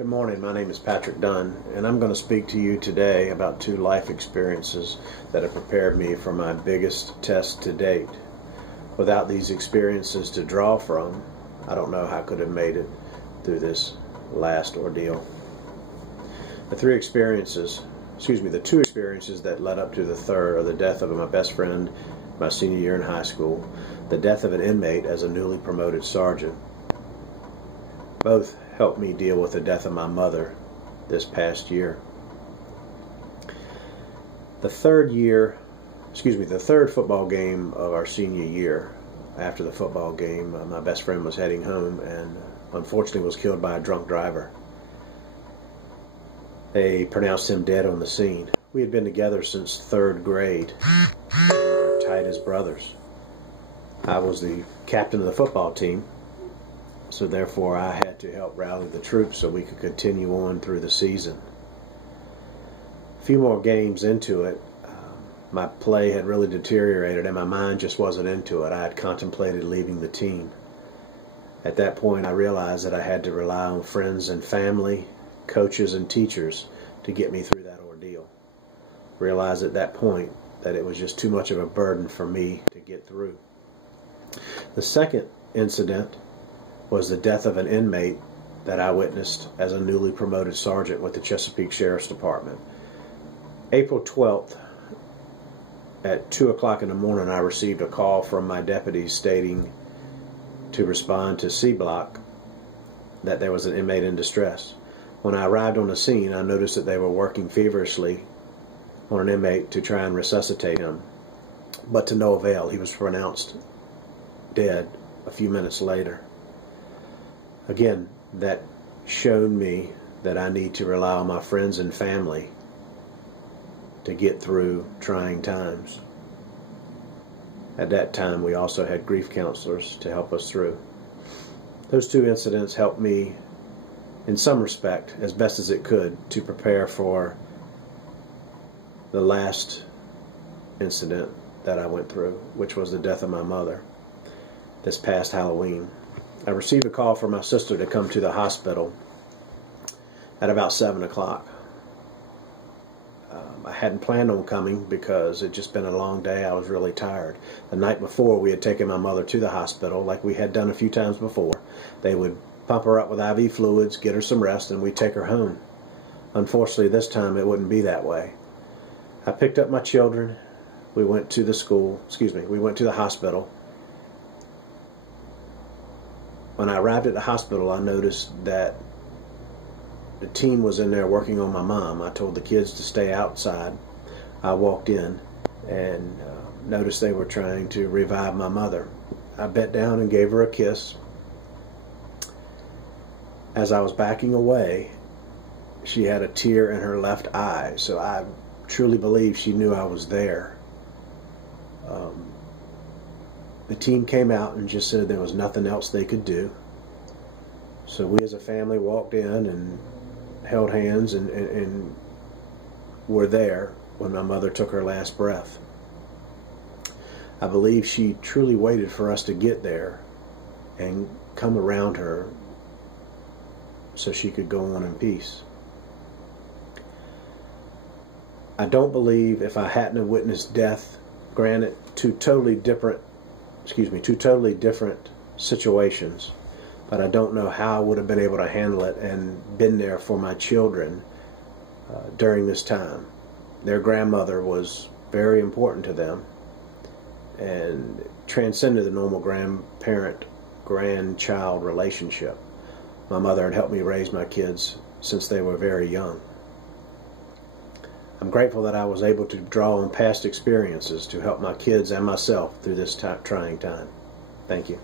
Good morning, my name is Patrick Dunn, and I'm going to speak to you today about two life experiences that have prepared me for my biggest test to date. Without these experiences to draw from, I don't know how I could have made it through this last ordeal. The two experiences that led up to the third are the death of my best friend my senior year in high school, the death of an inmate as a newly promoted sergeant. Both helped me deal with the death of my mother this past year. The third football game of our senior year, after the football game, my best friend was heading home and unfortunately was killed by a drunk driver. They pronounced him dead on the scene. We had been together since third grade, tight as brothers. I was the captain of the football team, so therefore I had to help rally the troops so we could continue on through the season. A few more games into it, my play had really deteriorated and my mind just wasn't into it. I had contemplated leaving the team. At that point I realized that I had to rely on friends and family, coaches and teachers to get me through that ordeal. Realized at that point that it was just too much of a burden for me to get through. The second incident was the death of an inmate that I witnessed as a newly promoted sergeant with the Chesapeake Sheriff's Department. April 12th at 2 o'clock in the morning I received a call from my deputies stating to respond to C Block that there was an inmate in distress. When I arrived on the scene, I noticed that they were working feverishly on an inmate to try and resuscitate him, but to no avail. He was pronounced dead a few minutes later. Again, that showed me that I need to rely on my friends and family to get through trying times. At that time, we also had grief counselors to help us through. Those two incidents helped me, in some respect, as best as it could, to prepare for the last incident that I went through, which was the death of my mother this past Halloween. I received a call from my sister to come to the hospital at about 7 o'clock. I hadn't planned on coming because it had just been a long day. I was really tired. The night before, we had taken my mother to the hospital like we had done a few times before. They would pump her up with IV fluids, get her some rest, and we'd take her home. Unfortunately, this time it wouldn't be that way. I picked up my children. We went to the hospital. When I arrived at the hospital, I noticed that the team was in there working on my mom. I told the kids to stay outside. I walked in and noticed they were trying to revive my mother. I bent down and gave her a kiss. As I was backing away, she had a tear in her left eye, so I truly believe she knew I was there. The team came out and just said there was nothing else they could do. So we as a family walked in and held hands and were there when my mother took her last breath. I believe she truly waited for us to get there and come around her so she could go on in peace. I don't believe if I hadn't have witnessed death, granted two totally different situations, but I don't know how I would have been able to handle it and been there for my children during this time. Their grandmother was very important to them and transcended the normal grandparent-grandchild relationship. My mother had helped me raise my kids since they were very young. I'm grateful that I was able to draw on past experiences to help my kids and myself through this trying time. Thank you.